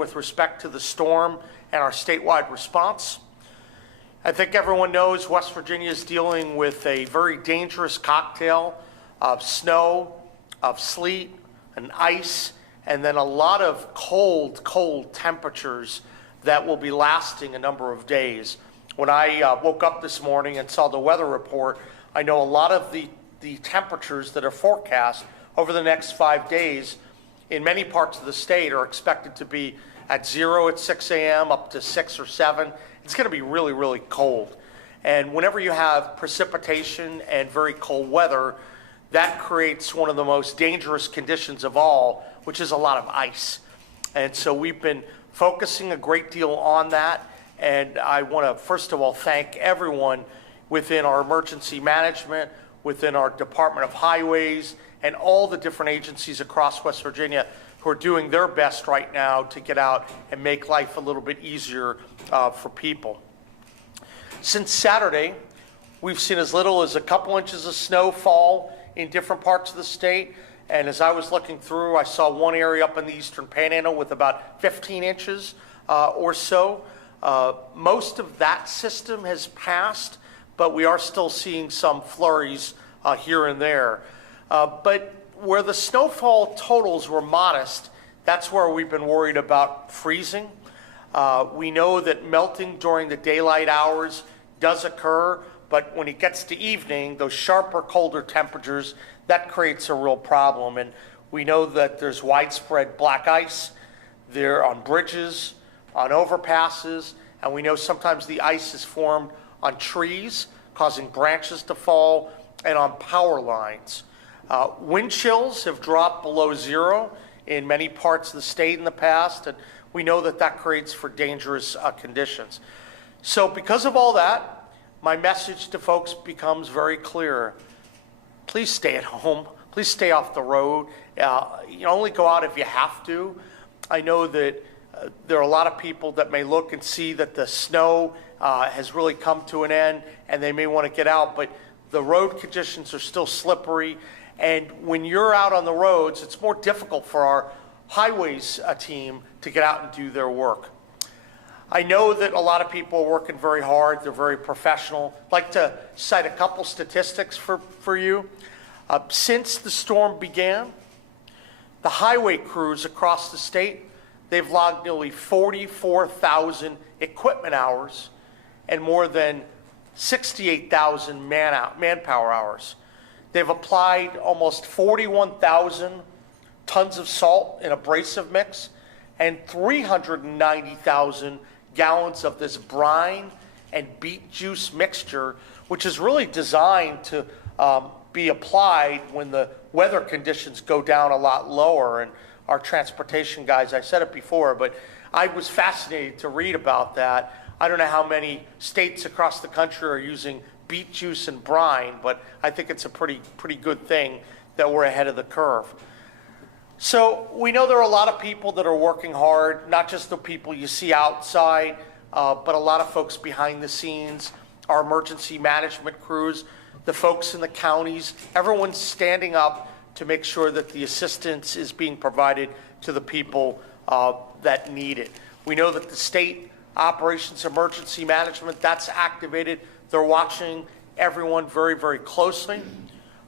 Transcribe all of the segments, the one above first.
with respect to the storm and our statewide response. I think everyone knows West Virginia is dealing with a very dangerous cocktail of snow, of sleet, and ice, and then a lot of cold temperatures that will be lasting a number of days. When I woke up this morning and saw the weather report, I know a lot of the temperatures that are forecast over the next 5 days in many parts of the state are expected to be at 0 at 6 a.m. up to 6 or 7. It's going to be really, really cold. And whenever you have precipitation and very cold weather, that creates one of the most dangerous conditions of all, which is a lot of ice. And so we've been focusing a great deal on that. And I want to, first of all, thank everyone within our emergency management, within our Department of Highways, and all the different agencies across West Virginia who are doing their best right now to get out and make life a little bit easier for people. Since Saturday, we've seen as little as a couple inches of snow fall in different parts of the state. And as I was looking through, I saw one area up in the Eastern Panhandle with about 15 inches or so. Most of that system has passed, but we are still seeing some flurries here and there. But where the snowfall totals were modest, that's where we've been worried about freezing. We know that melting during the daylight hours does occur, but when it gets to evening, those sharper, colder temperatures, that creates a real problem. And we know that there's widespread black ice there on bridges, on overpasses, and we know sometimes the ice is formed on trees, causing branches to fall, and on power lines. Wind chills have dropped below 0 in many parts of the state in the past, and we know that that creates for dangerous conditions. So because of all that, my message to folks becomes very clear. Please stay at home. Please stay off the road. You only go out if you have to. I know that there are a lot of people that may look and see that the snow has really come to an end and they may want to get out, but the road conditions are still slippery. And when you're out on the roads, it's more difficult for our highways team to get out and do their work. I know that a lot of people are working very hard. They're very professional. I'd like to cite a couple statistics for you. Since the storm began, the highway crews across the state, they've logged nearly 44,000 equipment hours and more than 68,000 manpower hours. They've applied almost 41,000 tons of salt in abrasive mix and 390,000 gallons of this brine and beet juice mixture, which is really designed to be applied when the weather conditions go down a lot lower. And our transportation guys, I said it before, but I was fascinated to read about that. I don't know how many states across the country are using beet juice and brine, but I think it's a pretty good thing that we're ahead of the curve. So we know there are a lot of people that are working hard, not just the people you see outside, but a lot of folks behind the scenes, our emergency management crews, the folks in the counties, everyone's standing up to make sure that the assistance is being provided to the people that need it. We know that the state operations emergency management, that's activated. They're watching everyone very, very closely.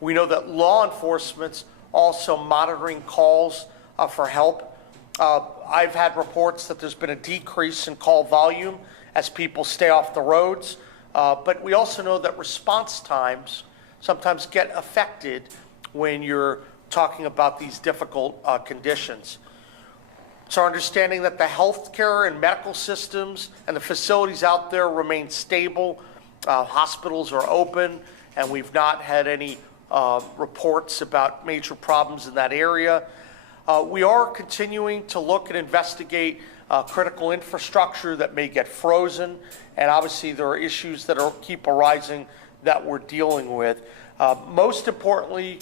We know that law enforcement's also monitoring calls for help. I've had reports that there's been a decrease in call volume as people stay off the roads, but we also know that response times sometimes get affected when you're talking about these difficult conditions. It's our understanding that the healthcare and medical systems and the facilities out there remain stable. Hospitals are open, and we've not had any reports about major problems in that area. We are continuing to look and investigate critical infrastructure that may get frozen, and obviously there are issues that keep arising that we're dealing with. Most importantly,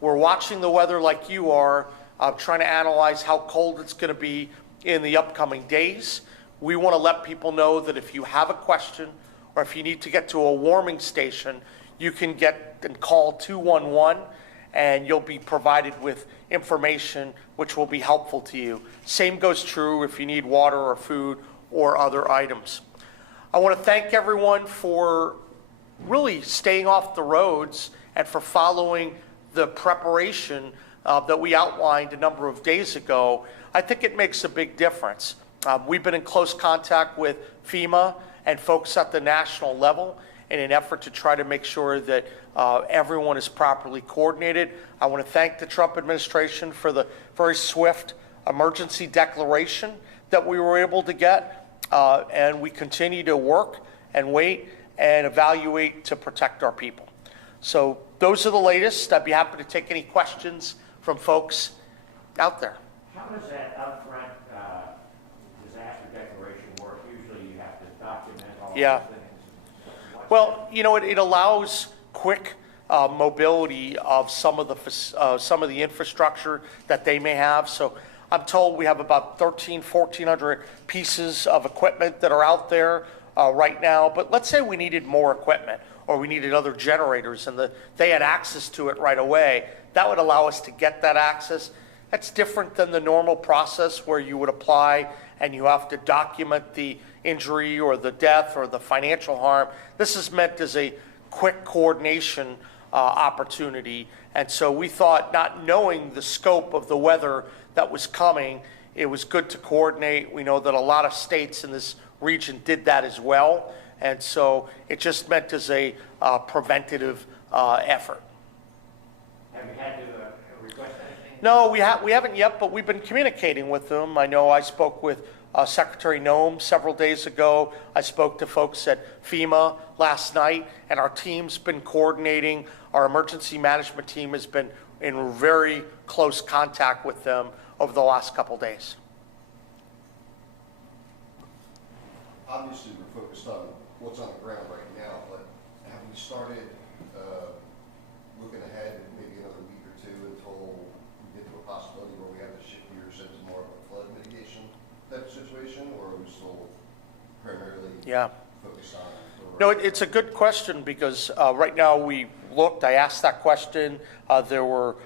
we're watching the weather like you are, trying to analyze how cold it's going to be in the upcoming days. We want to let people know that if you have a question or if you need to get to a warming station, you can get and call 211, and you'll be provided with information which will be helpful to you. Same goes true if you need water or food or other items. I want to thank everyone for really staying off the roads and for following the preparation that we outlined a number of days ago. I think it makes a big difference. We've been in close contact with FEMA and folks at the national level in an effort to try to make sure that everyone is properly coordinated. I want to thank the Trump administration for the very swift emergency declaration that we were able to get, and we continue to work and wait and evaluate to protect our people. So those are the latest. I'd be happy to take any questions from folks out there. How does that upfront disaster declaration work? Usually you have to document all those things. Well, you know, it allows quick mobility of some of the infrastructure that they may have. So I'm told we have about 1,400 pieces of equipment that are out there right now. But let's say we needed more equipment or we needed other generators and they had access to it right away. That would allow us to get that access. That's different than the normal process where you would apply and you have to document the injury or the death or the financial harm. This is meant as a quick coordination opportunity. And so we thought, not knowing the scope of the weather that was coming, it was good to coordinate. We know that a lot of states in this region did that as well. And so it just meant as a preventative effort. Have you had to request anything? No, we haven't yet, but we've been communicating with them. I know I spoke with Secretary Noem several days ago. I spoke to folks at FEMA last night, and our team's been coordinating. Our emergency management team has been in very close contact with them over the last couple days. Obviously, we're focused on what's on the ground right now, but have we started looking ahead maybe another week or two until we get to a possibility where we have to shift gears into more of a flood mitigation type of situation, or are we still primarily focused on? No, it's a good question because right now we looked, I asked that question. There were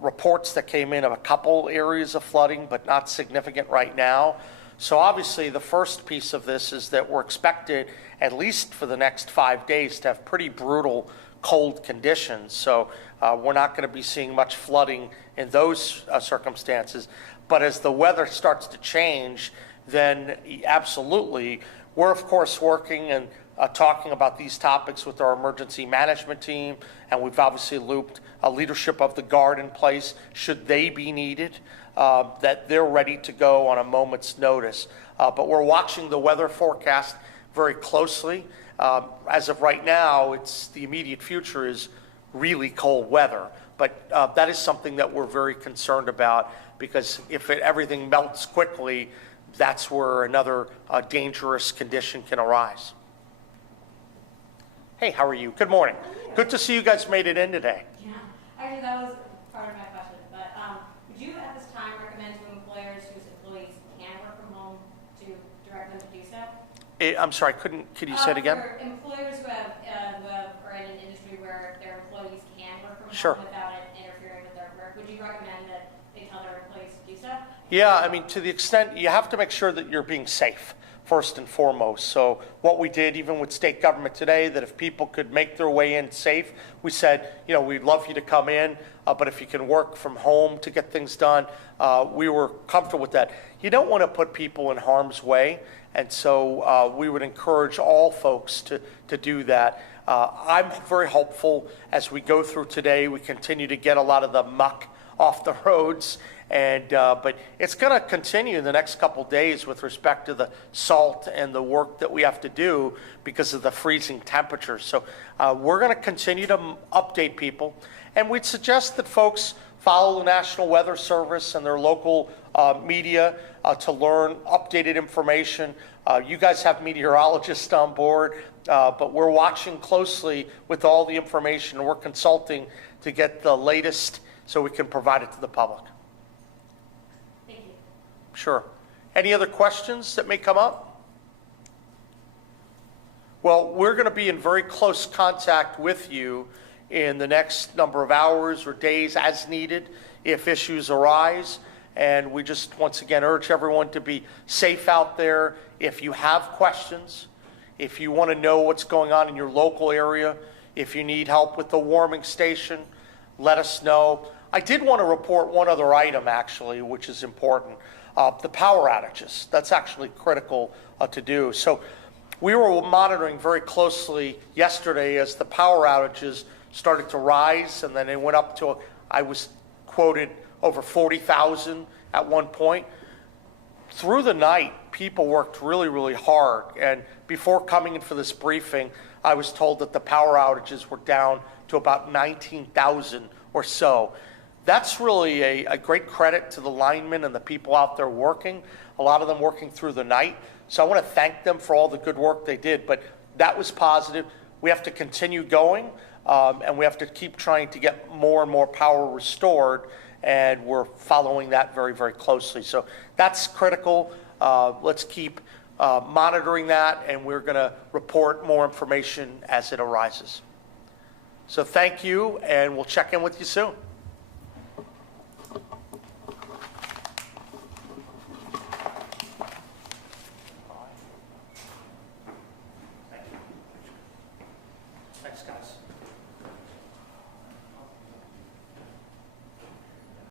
reports that came in of a couple areas of flooding, but not significant right now. So obviously the first piece of this is that we're expected, at least for the next 5 days, to have pretty brutal cold conditions. So we're not going to be seeing much flooding in those circumstances. But as the weather starts to change, then absolutely, we're of course working and talking about these topics with our emergency management team, and we've obviously looped a leadership of the Guard in place should they be needed, that they're ready to go on a moment's notice. But we're watching the weather forecast very closely. As of right now, the immediate future is really cold weather, but that is something that we're very concerned about, because if everything melts quickly, that's where another dangerous condition can arise. Hey, how are you? Good morning. Good to see you guys made it in today. Yeah, actually that was part of my question, but would you at this time recommend to employers whose employees can work from home to direct them to do so? I'm sorry, could you say it again? For employers who are in an industry where their employees can work from Sure. home without it interfering with their work, would you recommend that they tell their employees to do so? Yeah, I mean, to the extent, you have to make sure that you're being safe, first and foremost. So what we did, even with state government today, that if people could make their way in safe, we said, you know, we'd love you to come in, but if you can work from home to get things done, we were comfortable with that. You don't want to put people in harm's way, and so we would encourage all folks to do that. I'm very hopeful as we go through today, we continue to get a lot of the muck off the roads. But it's going to continue in the next couple days with respect to the salt and the work that we have to do because of the freezing temperatures. So we're going to continue to update people. And we'd suggest that folks follow the National Weather Service and their local media to learn updated information. You guys have meteorologists on board, but we're watching closely with all the information. We're consulting to get the latest so we can provide it to the public. Sure. Any other questions that may come up? Well, we're going to be in very close contact with you in the next number of hours or days as needed if issues arise. And we just, once again, urge everyone to be safe out there. If you have questions, if you want to know what's going on in your local area, if you need help with the warming station, let us know. I did want to report one other item, actually, which is important. The power outages. That's actually critical to do. So we were monitoring very closely yesterday as the power outages started to rise, and then they went up to, I was quoted, over 40,000 at one point. Through the night, people worked really, really hard. And before coming in for this briefing, I was told that the power outages were down to about 19,000 or so. That's really a great credit to the linemen and the people out there working, a lot of them working through the night. So I want to thank them for all the good work they did. But that was positive. We have to continue going, and we have to keep trying to get more and more power restored. And we're following that very, very closely. So that's critical. Let's keep monitoring that, and we're going to report more information as it arises. So thank you, and we'll check in with you soon. Thanks, guys.